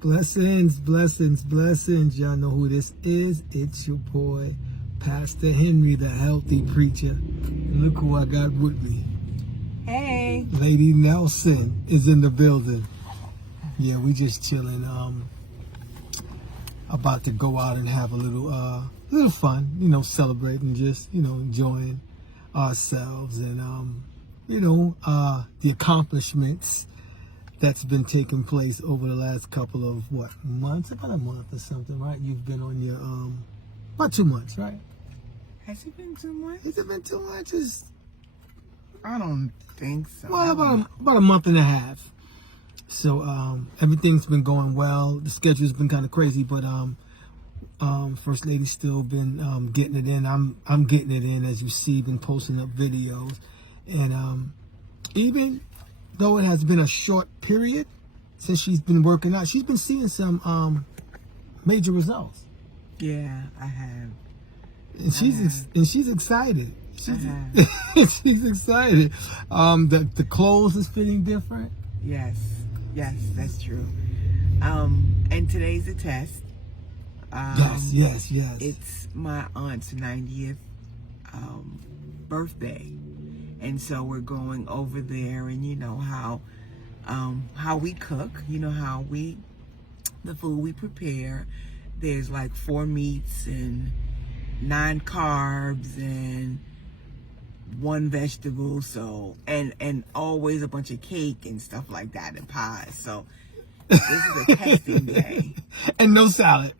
Blessings, blessings, blessings. Y'all know who this is. It's your boy, Pastor Henry, the healthy preacher. And look who I got with me. Hey. Lady Nelson is in the building. Yeah, we just chilling. About to go out and have a little fun, celebrating, just, enjoying ourselves and, the accomplishments that's been taking place over the last couple of months, about a month or something, right? You've been on your about 2 months, right? Has it been 2 months? Has it been 2 months? I don't think so. Well, about a month and a half. So everything's been going well. The schedule's been kind of crazy, but First Lady's still been getting it in. I'm getting it in, as you see, been posting up videos, and even though it has been a short period since she's been working out, she's been seeing some major results. Yeah, I have. And she's excited. She's excited. The clothes is fitting different. Yes, that's true. And today's a test. Yes. It's my aunt's 90th birthday, and so we're going over there, and you know how we cook. You know how the food we prepare. There's like 4 meats and 9 carbs and 1 vegetable, so and always a bunch of cake and stuff like that and pies. So this is a testing day. And no salad.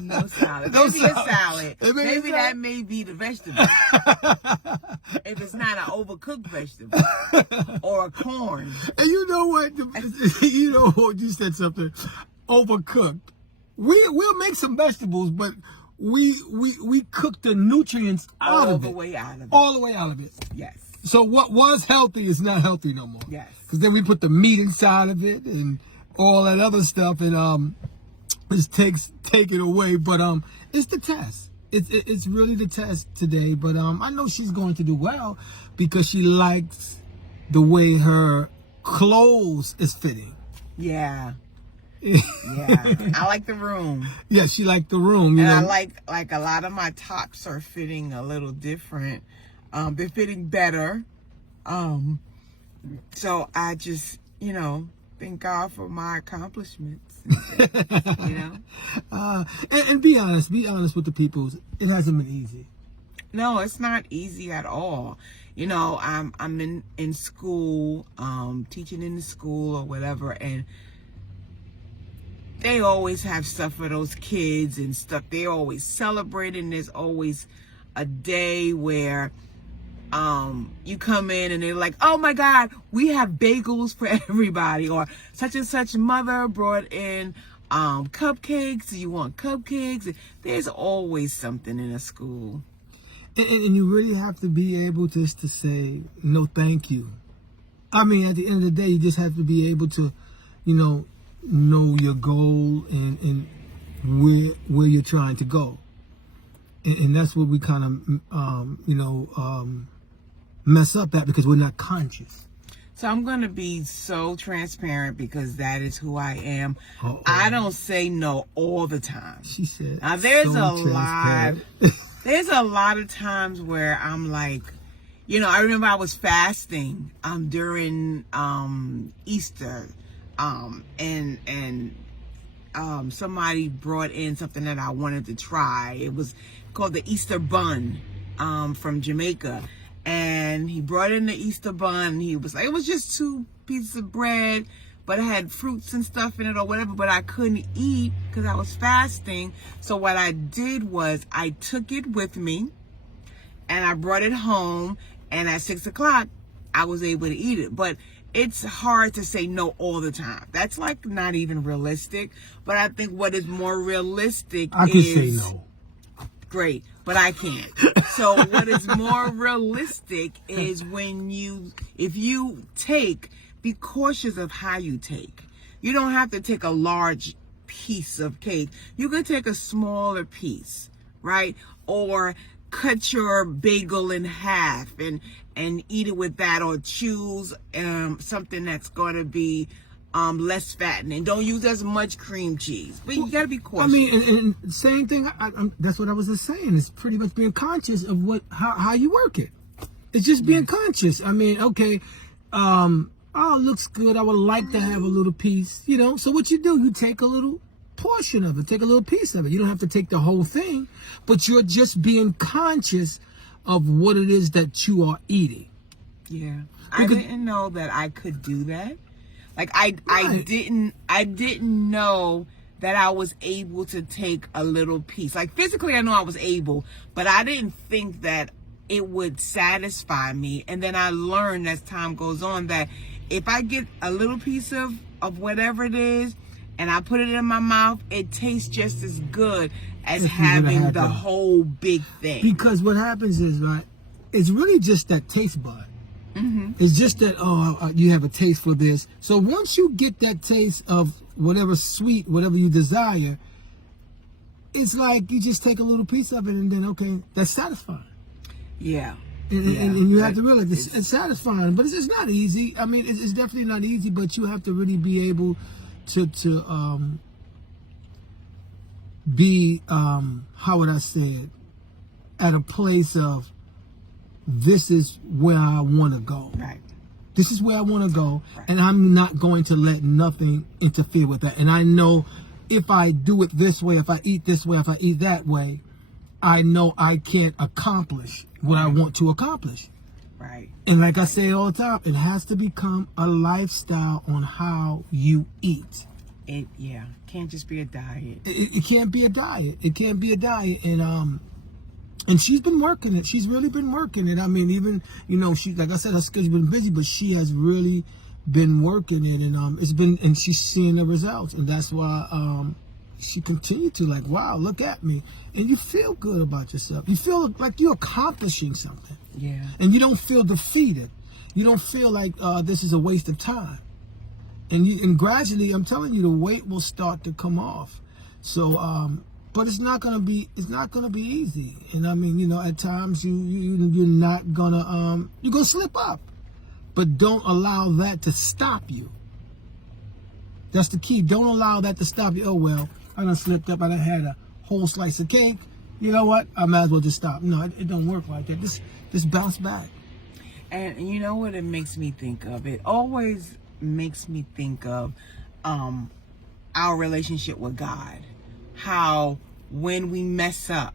No salad. Maybe a salad. Maybe that may be the vegetable. If it's not an overcooked vegetable or a corn. And you know what? You said something. Overcooked. We'll make some vegetables, but we cook the nutrients out of it. All the way out of it. Yes. So what was healthy is not healthy no more. Yes. Because then we put the meat inside of it and all that other stuff, and just take it away. But it's the test. It's really the test today. But I know she's going to do well because she likes the way her clothes is fitting. Yeah. Yeah, I like the room. Yeah, she liked the room. And I like a lot of my tops are fitting a little different. They're fitting better. So I just, thank God for my accomplishments. And be honest with the people. It hasn't been easy. No, it's not easy at all. I'm in school, teaching in the school or whatever, and they always have stuff for those kids and stuff. They're always celebrating. There's always a day where you come in and they're like, oh my God, we have bagels for everybody, or such and such mother brought in cupcakes. Do you want cupcakes? There's always something in a school. And you really have to be able just to say no thank you. I mean, at the end of the day, you just have to be able to, know your goal and where you're trying to go. And that's what we kind of, mess up at, because we're not conscious. So I'm going to be so transparent because that is who I am. Uh-oh. I don't say no all the time. She said, now there's there's a lot of times where I'm like, I remember I was fasting during Easter, and somebody brought in something that I wanted to try. It was called the Easter bun from Jamaica. And he brought in the Easter bun. He was like, it was just 2 pieces of bread, but it had fruits and stuff in it or whatever, but I couldn't eat because I was fasting. So what I did was I took it with me and I brought it home, and at 6 o'clock, I was able to eat it. But it's hard to say no all the time. That's like not even realistic. But I think what is more realistic I can say no. Great, but I can't. So what is more realistic is if you take, be cautious of how you take. You don't have to take a large piece of cake. You can take a smaller piece, right? Or cut your bagel in half and eat it with that, or choose something that's going to be less fattening. Don't use as much cream cheese. But you gotta be cautious. I mean, and same thing. That's what I was just saying. It's pretty much being conscious of how you work it. It's just being conscious. I mean, okay, oh, it looks good. I would like to have a little piece, you know. So what you do, you take a little portion of it, take a little piece of it. You don't have to take the whole thing, but you're just being conscious of what it is that you are eating. Yeah, I didn't know that I could do that. Like I didn't know that I was able to take a little piece. Like physically, I know I was able, but I didn't think that it would satisfy me. And then I learned as time goes on that if I get a little piece of whatever it is and I put it in my mouth, it tastes just as good as having the whole big thing. Because what happens is, right, it's really just that taste bud. It's just that, you have a taste for this. So once you get that taste of whatever sweet, whatever you desire, it's like you just take a little piece of it and then, okay, that's satisfying. Yeah. And you have to realize it's satisfying, but it's not easy. I mean, it's definitely not easy, but you have to really be able to be, how would I say it, at a place of, this is where I want to go. Right. This is where I want to go, and I'm not going to let nothing interfere with that. And I know if I do it this way, if I eat this way, if I eat that way, I know I can't accomplish what I want to accomplish. Right. And like I say all the time, it has to become a lifestyle on how you eat. It can't just be a diet. It can't be a diet. It can't be a diet. And she's been working it. She's really been working it. I mean, even, you know, she, like I said, her schedule's been busy, but she has really been working it, and she's seeing the results, and that's why she continued to, like, wow, look at me, and you feel good about yourself. You feel like you're accomplishing something. Yeah. And you don't feel defeated. You don't feel like this is a waste of time. And gradually, I'm telling you, the weight will start to come off. So, but it's not gonna be easy. And I mean, you know, at times you're not gonna you're gonna slip up, but don't allow that to stop you. That's the key. Don't allow that to stop you. Oh well, I done slipped up. I done had a whole slice of cake. You know what? I might as well just stop. No, it don't work like that. Just bounce back. And you know what it makes me think of? It always makes me think of our relationship with God. How when we mess up,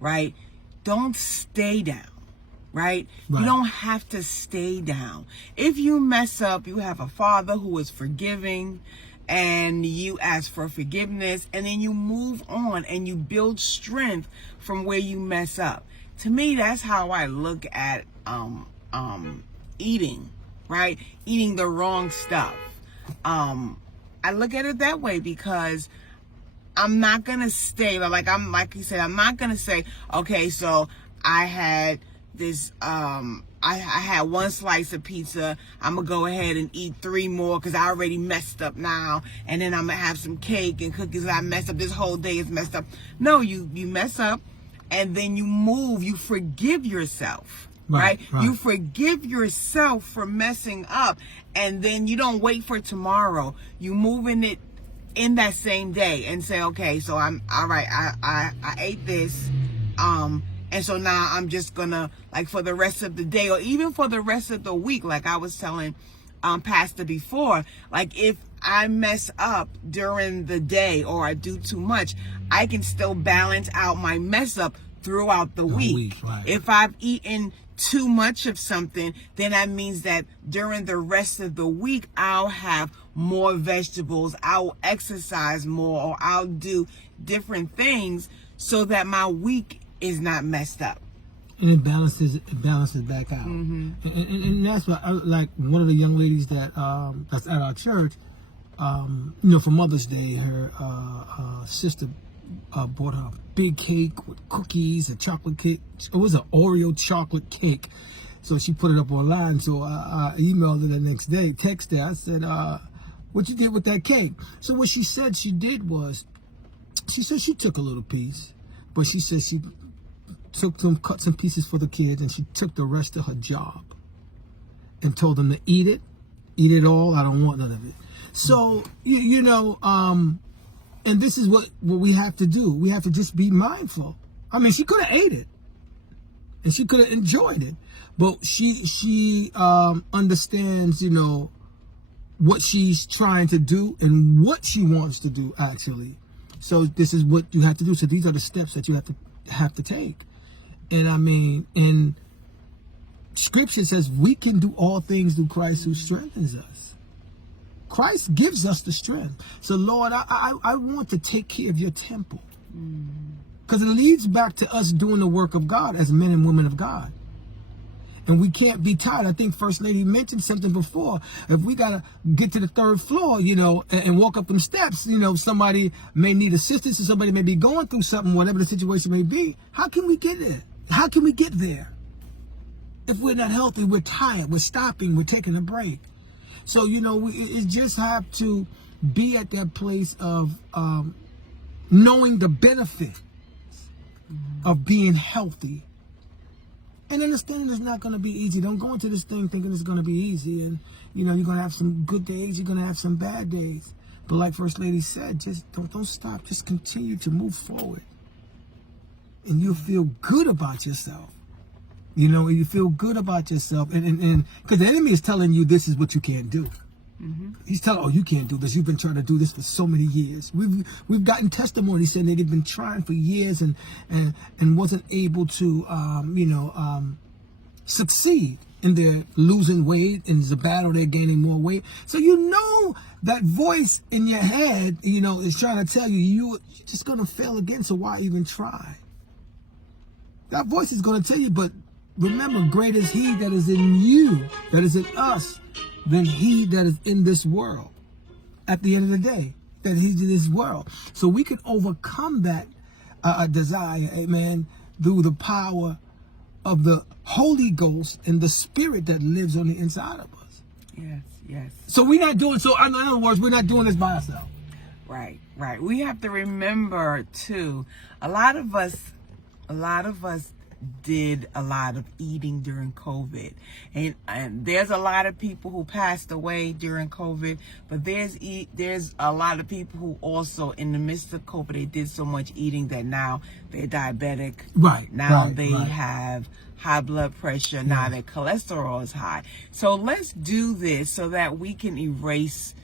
right? Don't stay down, right? You don't have to stay down. If you mess up, you have a Father who is forgiving, and you ask for forgiveness, and then you move on and you build strength from where you mess up. To me, that's how I look at eating, right? Eating the wrong stuff. I look at it that way because I'm not gonna stay like you said, I'm not gonna say, okay, so I had this I had one slice of pizza, I'm gonna go ahead and eat 3 more because I already messed up now, and then I'm gonna have some cake and cookies. I messed up, this whole day is messed up. No, you mess up and then you move, you forgive yourself. Right? You forgive yourself for messing up, and then you don't wait for tomorrow. You move in it in that same day and say, okay, so I'm all right. I ate this, and so now I'm just gonna, like, for the rest of the day or even for the rest of the week, like I was telling Pastor before, like if I mess up during the day or I do too much, I can still balance out my mess up throughout the week. Right. If I've eaten too much of something, then that means that during the rest of the week, I'll have more vegetables, I'll exercise more, or I'll do different things so that my week is not messed up. And it balances back out. And that's why, like, one of the young ladies that that's at our church, you know, for Mother's Day, her sister bought her a big cake with cookies, a chocolate cake. It was an Oreo chocolate cake. So she put it up online. So I emailed her the next day, texted her. I said, what you did with that cake? So what she said she did was, she said she took a little piece, but she said she cut some pieces for the kids, and she took the rest of her job and told them to eat it all. I don't want none of it. So you know, and this is what we have to do. We have to just be mindful. I mean, she could have ate it, and she could have enjoyed it, but she understands, you know, what she's trying to do and what she wants to do actually. So this is what you have to do. So these are the steps that you have to take. And I mean, in Scripture says we can do all things through Christ who strengthens us. Christ gives us the strength. So Lord, I want to take care of your temple. Because it leads back to us doing the work of God as men and women of God. And we can't be tired. I think First Lady mentioned something before. If we got to get to the third floor, you know, and walk up them steps, you know, somebody may need assistance or somebody may be going through something, whatever the situation may be. How can we get there? How can we get there? If we're not healthy, we're tired, we're stopping, we're taking a break. So, you know, we just have to be at that place of knowing the benefit of being healthy. And understanding it's not going to be easy. Don't go into this thing thinking it's going to be easy. And, you know, you're going to have some good days. You're going to have some bad days. But like First Lady said, just don't stop. Just continue to move forward. And you'll feel good about yourself. You know, you feel good about yourself. And because the enemy is telling you this is what you can't do. He's telling, oh, you can't do this. You've been trying to do this for so many years. We've gotten testimony saying that they've been trying for years and wasn't able to, succeed in their losing weight. In the battle, they're gaining more weight. So you know that voice in your head, you know, is trying to tell you you're just going to fail again. So why even try? That voice is going to tell you, but remember, greater is he that is in you, that is in us, than he that is in this world. At the end of the day, that he's in this world. So we can overcome that desire, amen, through the power of the Holy Ghost and the Spirit that lives on the inside of us. Yes, yes. So we're not doing, so in other words, we're not doing this by ourselves. Right, right. We have to remember too, a lot of us did a lot of eating during COVID, and there's a lot of people who passed away during COVID, but there's a lot of people who also in the midst of COVID, they did so much eating that now they're diabetic. Right. Now they have high blood pressure. Now their cholesterol is high. So let's do this so that we can erase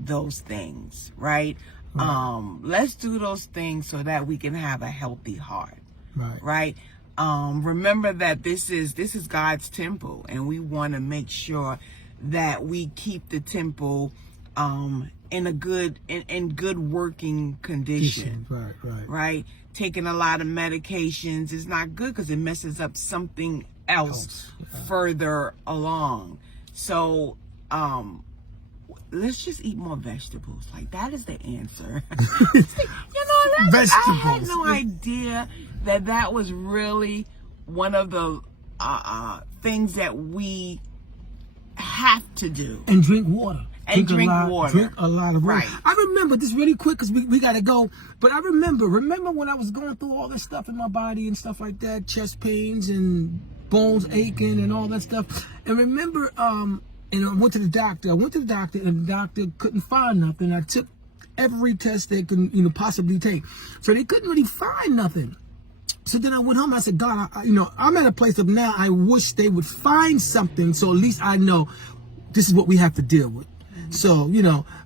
those things, right? Let's do those things so that we can have a healthy heart. Right. Remember that this is God's temple, and we want to make sure that we keep the temple in a good working condition. Right. Taking a lot of medications is not good because it messes up something else further along. So let's just eat more vegetables. Like, that is the answer. Vegetables. I had no idea that was really one of the things that we have to do. And drink water. And drink water. Drink a lot of water. Right. I remember this really quick because we got to go. But I remember when I was going through all this stuff in my body and stuff like that, chest pains and bones aching and all that stuff. And remember, and I went to the doctor. And the doctor couldn't find nothing. I took every test they could, possibly take. So they couldn't really find nothing. So then I went home. I said, God, I'm at a place of now. I wish they would find something, so at least I know this is what we have to deal with. So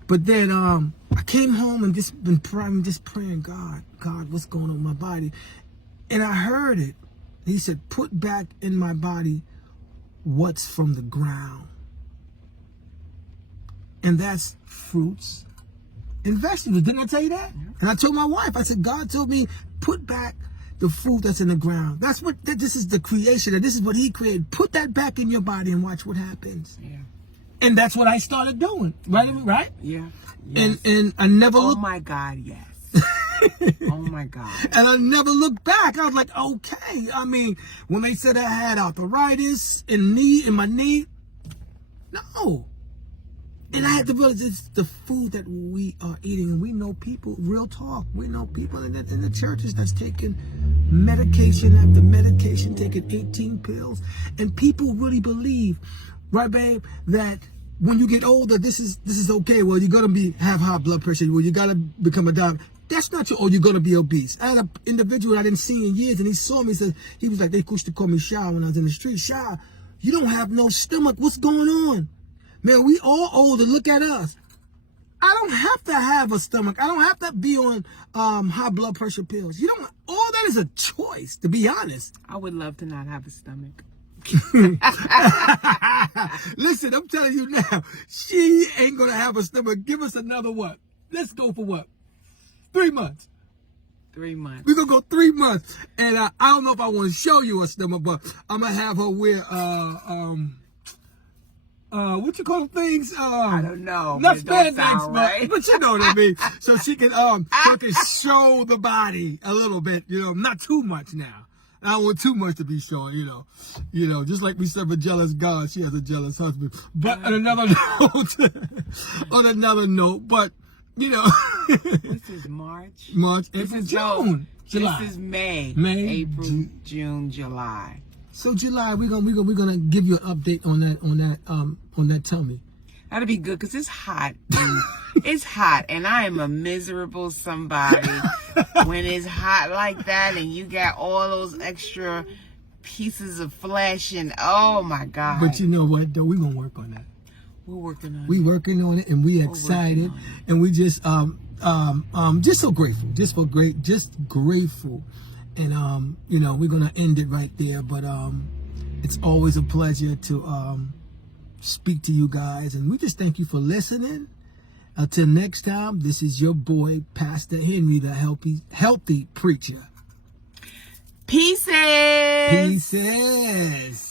but then I came home and just been praying, God, what's going on with my body? And I heard it. He said, put back in my body what's from the ground. And that's fruits and vegetables. Didn't I tell you that? And I told my wife, I said, God told me, put back the food that's in the ground. This is the creation, and this is what he created. Put that back in your body and watch what happens. Yeah. And that's what I started doing. Right? Yeah. Yes. And I never looked. Oh my God, yes. Oh my God. And I never looked back. I was like, okay. I mean, when they said I had arthritis in my knee, no. And I had to realize it's the food that we are eating. And we know people, real talk, we know people in the churches that's taking medication after medication, taking 18 pills. And people really believe, right, babe, that when you get older, this is okay. Well, you're gonna have high blood pressure. Well, you gotta become a diabetic. That's not your. Oh, you're gonna be obese. I had an individual I didn't see in years, and he saw me. He was like, they used to call me Shy when I was in the street. Shy, you don't have no stomach. What's going on, man? We all older. Look at us. I don't have to have a stomach. I don't have to be on high blood pressure pills. You know, all that is a choice. To be honest. I would love to not have a stomach. Listen, I'm telling you now, she ain't gonna have a stomach. Give us another what? Let's go for what? 3 months. 3 months. We're gonna go 3 months. And I don't know if I want to show you a stomach, but I'm gonna have her wear what you call them things? I don't know. Not It don't spandex, sound right. but you know what I mean. So she can show the body a little bit, you know, not too much now. I don't want too much to be shown, you know, just like we serve a jealous God, she has a jealous husband. But on another note, but you know, This is March. March, This April, is June, July. This is May. May, April, June, July. So July, we're gonna give you an update on that tummy. That'll be good because it's hot. It's hot, and I am a miserable somebody when it's hot like that, and you got all those extra pieces of flesh, and oh my God! But you know what? Though we're gonna work on that. We're working on We it. working on it, and we excited, on it. and we just so grateful, just grateful, and you know, we're gonna end it right there. But it's always a pleasure to speak to you guys, and we just thank you for listening. Until next time, this is your boy, Pastor Henry, the healthy preacher. Pieces. Pieces.